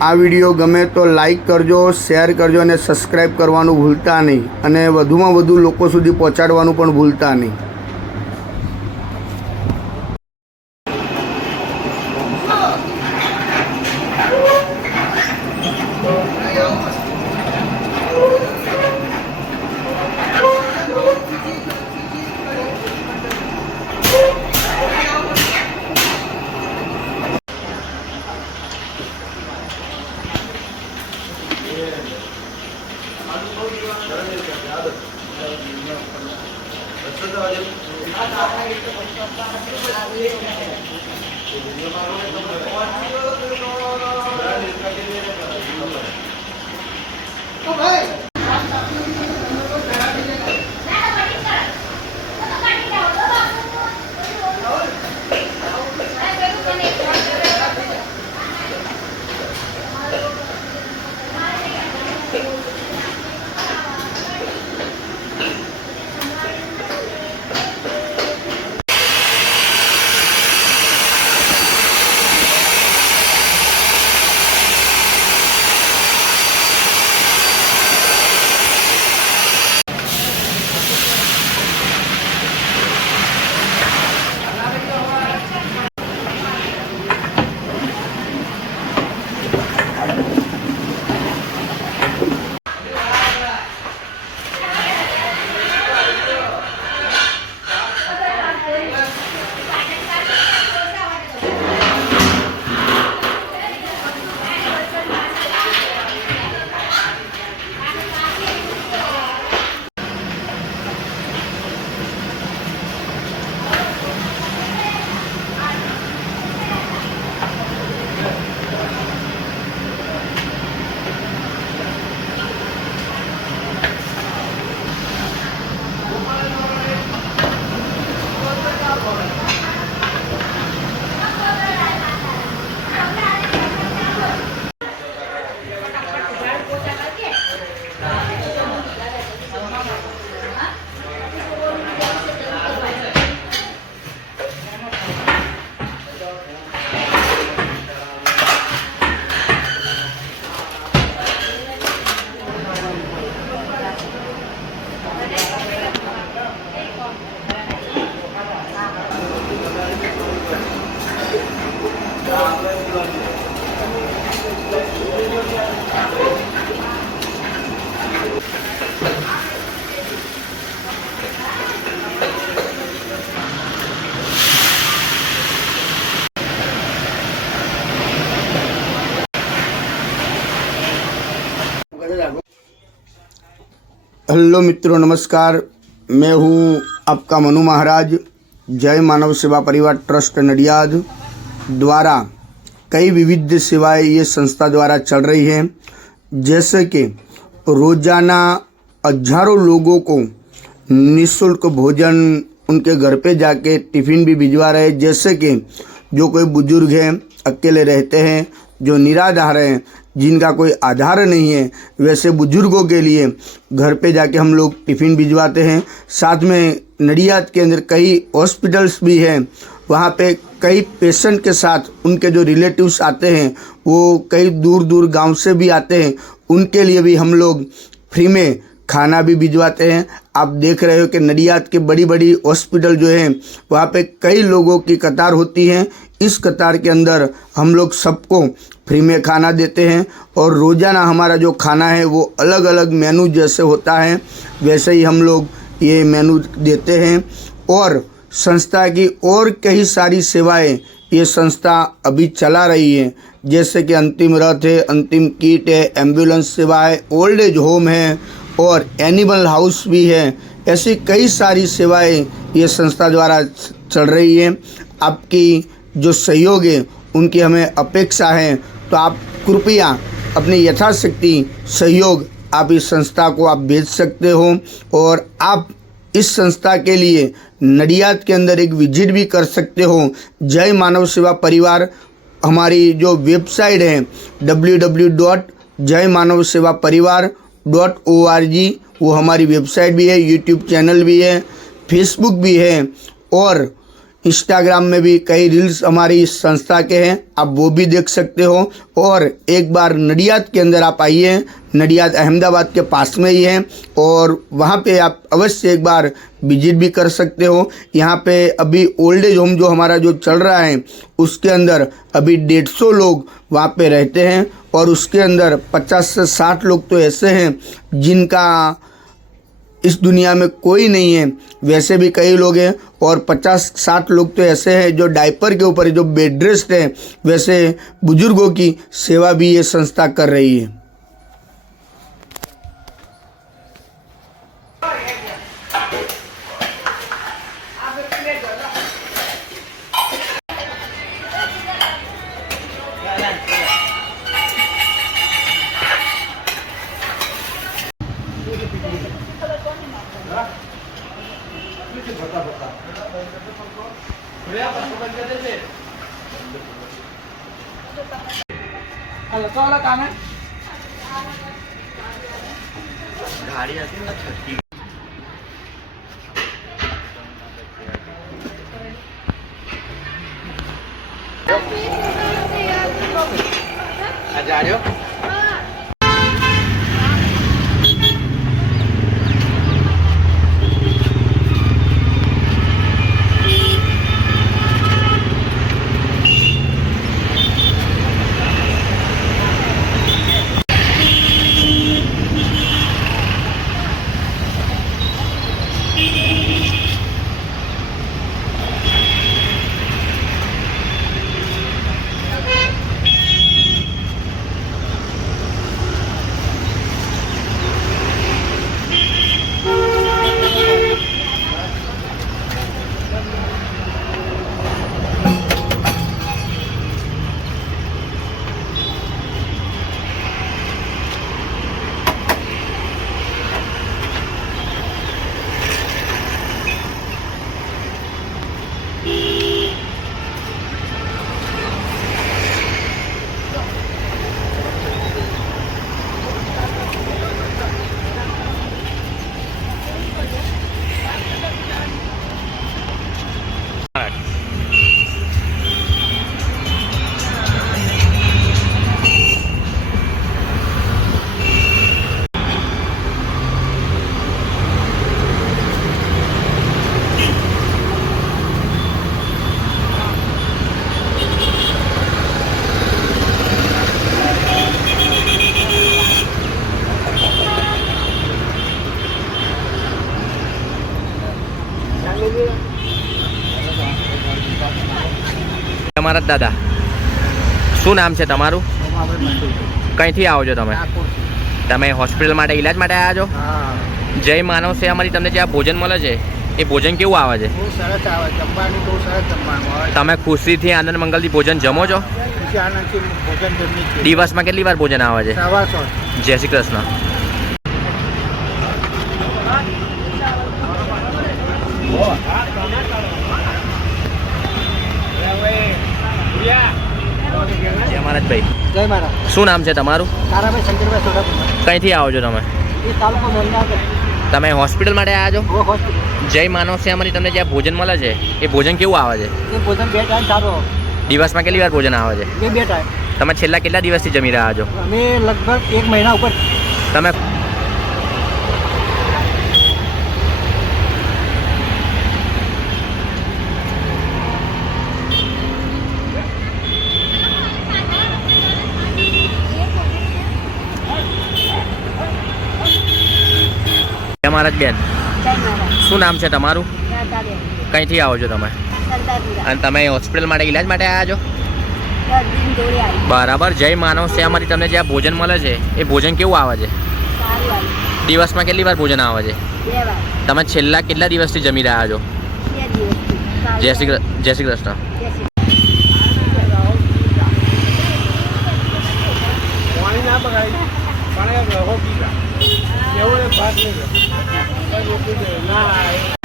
आ video गमे तो like करजो, शेर करजो और सब्सक्राइब करवानुं भूलता नहीं और वधुमां वधु लोको सुधी पहोंचाडवानुं पण भूलता नहीं। हेलो मित्रों, नमस्कार। मैं हूं आपका मनु महाराज। जय मानव सेवा परिवार ट्रस्ट नडियाद द्वारा कई विविध सेवाएं ये संस्था द्वारा चल रही हैं, जैसे कि रोजाना हजारों लोगों को निःशुल्क भोजन उनके घर पे जाके टिफ़िन भी भिजवा रहे हैं। जैसे कि जो कोई बुजुर्ग हैं, अकेले रहते हैं, जो निराधार हैं, जिनका कोई आधार नहीं है, वैसे बुजुर्गों के लिए घर पे जाके हम लोग टिफ़िन भिजवाते हैं। साथ में नडियाद के अंदर कई हॉस्पिटल्स भी हैं, वहाँ पे कई पेशेंट के साथ उनके जो रिलेटिव्स आते हैं, वो कई दूर दूर गांव से भी आते हैं, उनके लिए भी हम लोग फ्री में खाना भी भिजवाते हैं। आप देख रहे हो कि नडियाद के बड़ी बड़ी हॉस्पिटल जो हैं, वहाँ पे कई लोगों की कतार होती है। इस कतार के अंदर हम लोग सबको फ्री में खाना देते हैं और रोज़ाना हमारा जो खाना है वो अलग अलग मेनू जैसे होता है वैसे ही हम लोग ये मेनू देते हैं। और संस्था की और कई सारी सेवाएं ये संस्था अभी चला रही है, जैसे कि अंतिम रथ है, अंतिम किट है, एम्बुलेंस सेवा है, ओल्ड एज होम है और एनिमल हाउस भी है। ऐसी कई सारी सेवाएं ये संस्था द्वारा चल रही है। आपकी जो सहयोग है उनकी हमें अपेक्षा है, तो आप कृपया अपनी यथाशक्ति सहयोग आप इस संस्था को आप भेज सकते हो। और आप इस संस्था के लिए नडियाद के अंदर एक विजिट भी कर सकते हो। जय मानव सेवा परिवार हमारी जो वेबसाइट है www.jaymanavsevaparivar.org, वो हमारी वेबसाइट भी है, यूट्यूब चैनल भी है, फेसबुक भी है और इंस्टाग्राम में भी कई रील्स हमारी इस संस्था के हैं, आप वो भी देख सकते हो। और एक बार नडियाद के अंदर आप आइए, नडियाद अहमदाबाद के पास में ही है और वहाँ पे आप अवश्य एक बार विजिट भी कर सकते हो। यहाँ पे अभी ओल्ड एज होम जो हमारा जो चल रहा है उसके अंदर अभी 150 लोग वहाँ पे रहते हैं और उसके अंदर 50 से 60 लोग तो ऐसे हैं जिनका इस दुनिया में कोई नहीं है, वैसे भी कई लोग हैं। और 50-60 लोग तो ऐसे हैं जो डायपर के ऊपर जो बेड रेस्ट है, वैसे बुजुर्गों की सेवा भी ये संस्था कर रही है। गाड़ी आती है ना छठी जा रहे हो। તમારા દાદા શું નામ છે તમારું? કઈથી આવો છો તમે? તમે હોસ્પિટલ માટે ઈલાજ માટે આવ્યા છો? જય માનવ સેવામાંથી તમને જે આ ભોજન મળે છે એ ભોજન કેવું આવે છે? તમે ખુશીથી આનંદ મંગલથી ભોજન જમો છો? દિવસમાં કેટલી વાર ભોજન આવે છે? જય શ્રી કૃષ્ણ. જય મહારાજભાઈ. જય મહારાજ. શું નામ છે તમારું? તારાભાઈ શંકરભાઈ સોડાપુર. કઈથી આવો છો તમે? એ તાલુકો મહેન્દ્રનગર. તમે હોસ્પિટલ માટે આવ્યા છો? ઓ હોસ્પિટલ. જય માનવ સેવામાંથી તમને જે આ ભોજન મળે છે એ ભોજન કેવું આવે છે? એ ભોજન 2 ટાઈમ સારો. દિવસમાં કેટલી વાર ભોજન આવે છે? 2 ટાઈમ. તમે છેલ્લા કેટલા દિવસથી જમી રહ્યા છો? અમે લગભગ 1 મહિના ઉપર. તમે મહારાજ બેન, શું નામ છે તમારું? કઈથી આવો છો તમે? અને તમે હોસ્પિટલ માટે ઈલાજ માટે આવ્યા છો? બરાબર. જય માનવ સેવામાંથી તમને જે આ ભોજન મળે છે એ ભોજન કેવું આવે છે? દિવસમાં કેટલી વાર ભોજન આવે છે? તમે છેલ્લા કેટલા દિવસથી જમી રહ્યા છો? જય શ્રી કૃષ્ણ. પાણી